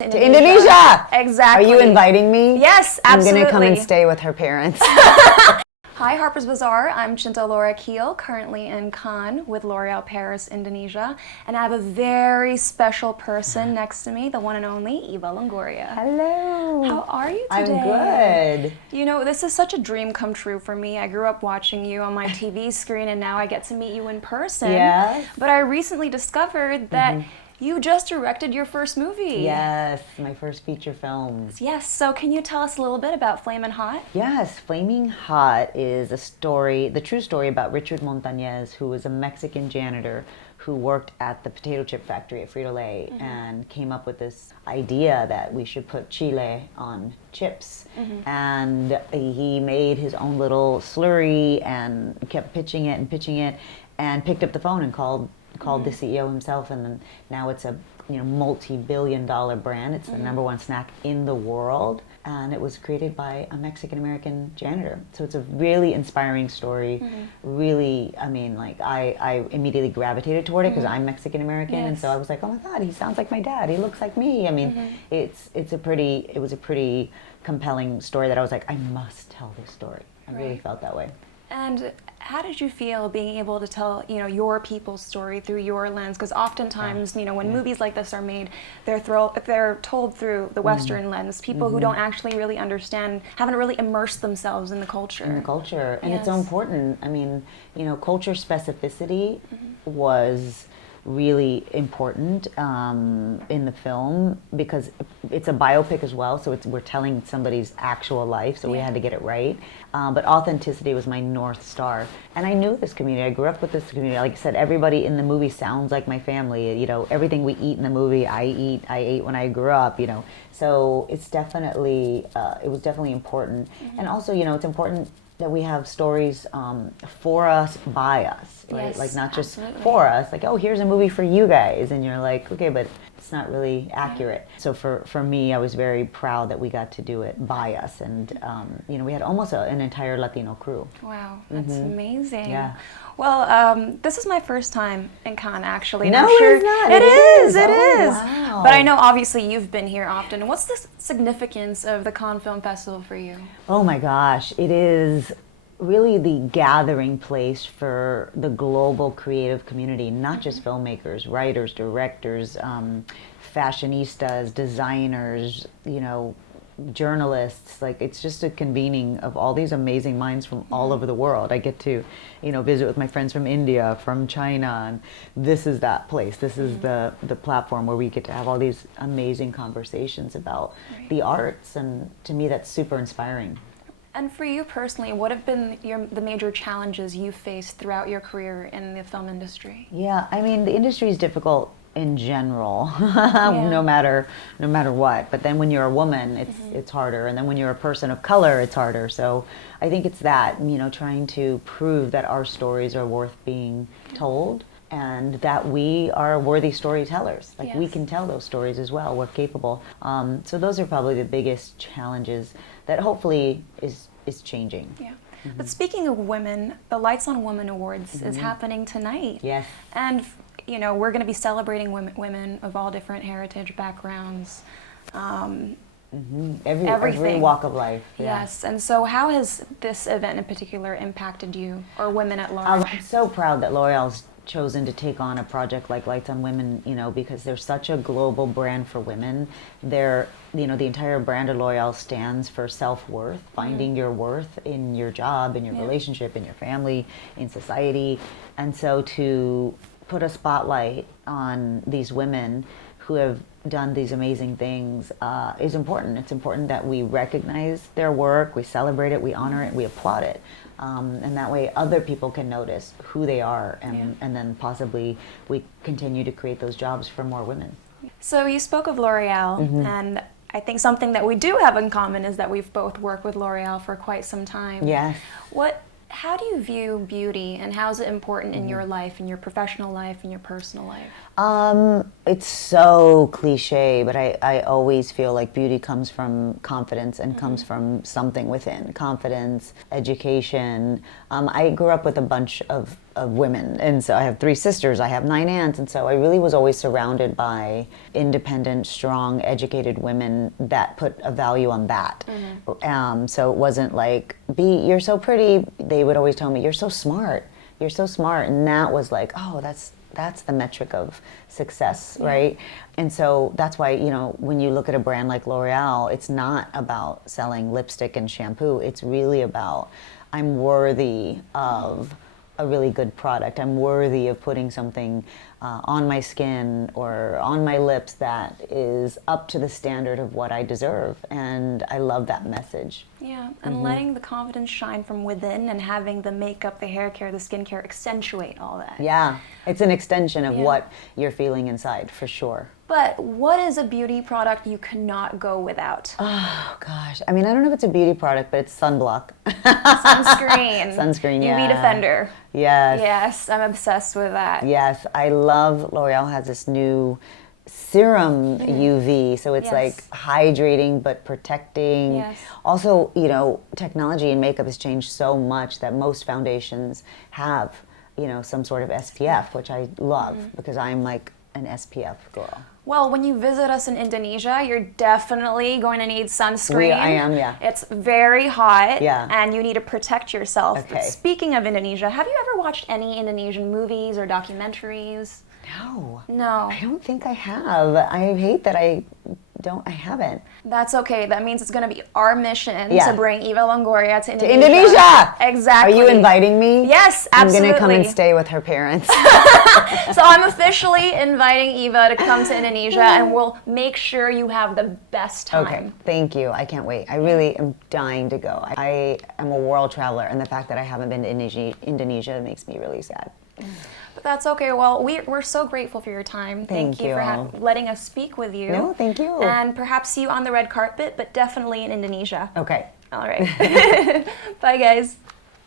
To Indonesia! Exactly. Are you inviting me? Yes, absolutely. I'm going to come and stay with her parents. Hi, Harper's Bazaar. I'm Cinta currently in Cannes with L'Oréal Paris, Indonesia. And I have a very special person next to me, the one and only Eva Longoria. Hello. How are you today? I'm good. You know, this is such a dream come true for me. I grew up watching you on my TV screen, and now I get to meet you in person. Yes. But I recently discovered that you just directed your first movie. Yes, my first feature film. Yes, so can you tell us a little bit about Flammin Hot? Yes, Flammin Hot is a story, the true story about Richard Montañez, who was a Mexican janitor who worked at the potato chip factory at Frito-Lay and came up with this idea that we should put chile on chips. And he made his own little slurry and kept pitching it and picked up the phone and called the CEO himself, and then now it's a multi-billion-dollar brand. It's the #1 snack in the world, and it was created by a Mexican-American janitor. So it's a really inspiring story. Really, I mean, like I immediately gravitated toward it because I'm Mexican-American, and so I was like, oh my God, he sounds like my dad. He looks like me. I mean, it was a pretty compelling story that I was like, I must tell this story. I really felt that way. And how did you feel being able to tell, your people's story through your lens? Because oftentimes, when movies like this are made, they're told through the Western lens. People who don't actually really understand, haven't really immersed themselves in the culture. And it's so important. I mean, culture specificity was really important in the film because it's a biopic as well, so we're telling somebody's actual life, so we had to get it right. But authenticity was my North Star. And I knew this community. I grew up with this community. Like I said, everybody in the movie sounds like my family. Everything we eat in the movie, I ate when I grew up, So it's definitely, it was definitely important. And also, it's important that we have stories for us, by us, right? Yes, like not just absolutely. for us, like, oh, here's a movie for you guys. And you're like, okay, but it's not really accurate. So for me, I was very proud that we got to do it by us. And, we had almost an entire Latino crew. Wow, that's amazing. Yeah. Well, this is my first time in Cannes, actually. No, I'm sure it is not. It is. Wow. But I know, obviously, you've been here often. What's the significance of the Cannes Film Festival for you? Oh my gosh, it is really the gathering place for the global creative community, not just filmmakers, writers, directors, fashionistas, designers, journalists. Like, it's just a convening of all these amazing minds from all over the world. I get to, visit with my friends from India, from China, and this is that place. This is the platform where we get to have all these amazing conversations about the arts, and to me that's super inspiring. And for you personally, what have been the major challenges you faced throughout your career in the film industry? Yeah, I mean, the industry is difficult in general, no matter what. But then when you're a woman, it's harder, and then when you're a person of color, it's harder. So I think it's that, trying to prove that our stories are worth being told, and that we are worthy storytellers. Like, we can tell those stories as well. We're capable. So those are probably the biggest challenges that hopefully is changing. Yeah. But speaking of women, the Lights on Women Awards is happening tonight. Yes. And we're going to be celebrating women of all different heritage backgrounds. Every walk of life. Yeah. Yes. And so how has this event in particular impacted you, or women at large? I'm so proud that L'Oréal's chosen to take on a project like Lights on Women, because they're such a global brand for women. They're, the entire brand of L'Oréal stands for self-worth, finding your worth in your job, in your relationship, in your family, in society. And so to put a spotlight on these women who have done these amazing things is important. It's important that we recognize their work, we celebrate it, we honor it, we applaud it. And that way other people can notice who they are, and then possibly we continue to create those jobs for more women. So you spoke of L'Oréal, and I think something that we do have in common is that we've both worked with L'Oréal for quite some time. Yes. How do you view beauty, and how is it important in your life, in your professional life, in your personal life? It's so cliche, but I always feel like beauty comes from confidence and comes from something within. Confidence, education. I grew up with a bunch of women, and so I have 3 sisters, I have 9 aunts, and so I really was always surrounded by independent, strong, educated women that put a value on that. So it wasn't like, you're so pretty. They would always tell me, you're so smart. You're so smart. And that was like, oh, that's the metric of success, right? And so that's why, when you look at a brand like L'Oreal, it's not about selling lipstick and shampoo. It's really about, I'm worthy of a really good product. I'm worthy of putting something on my skin or on my lips that is up to the standard of what I deserve. And I love that message. Yeah, and letting the confidence shine from within and having the makeup, the hair care, the skincare accentuate all that. Yeah, it's an extension of what you're feeling inside, for sure. But what is a beauty product you cannot go without? Oh, gosh. I mean, I don't know if it's a beauty product, but it's sunblock. Sunscreen. Sunscreen, yeah. UV Defender. Yes. Yes, I'm obsessed with that. Yes, I love L'Oreal has this new serum UV, so it's like hydrating but protecting. Yes. Also, technology in makeup has changed so much that most foundations have, some sort of SPF, which I love because I'm like an SPF girl. Well, when you visit us in Indonesia, you're definitely going to need sunscreen. I am, yeah. It's very hot, yeah, and you need to protect yourself. Okay. Speaking of Indonesia, have you ever watched any Indonesian movies or documentaries? No. No. I don't think I have. I hate that I haven't. That's okay. That means it's going to be our mission to bring Eva Longoria to Indonesia. To Indonesia! Exactly. Are you inviting me? Yes, absolutely. I'm going to come and stay with her parents. So I'm officially inviting Eva to come to Indonesia, and we'll make sure you have the best time. Okay, thank you. I can't wait. I really am dying to go. I am a world traveler, and the fact that I haven't been to Indonesia makes me really sad. But that's okay. Well, we're so grateful for your time. Thank you for letting us speak with you. No, thank you. And perhaps see you on the red carpet, but definitely in Indonesia. Okay. All right. Bye, guys.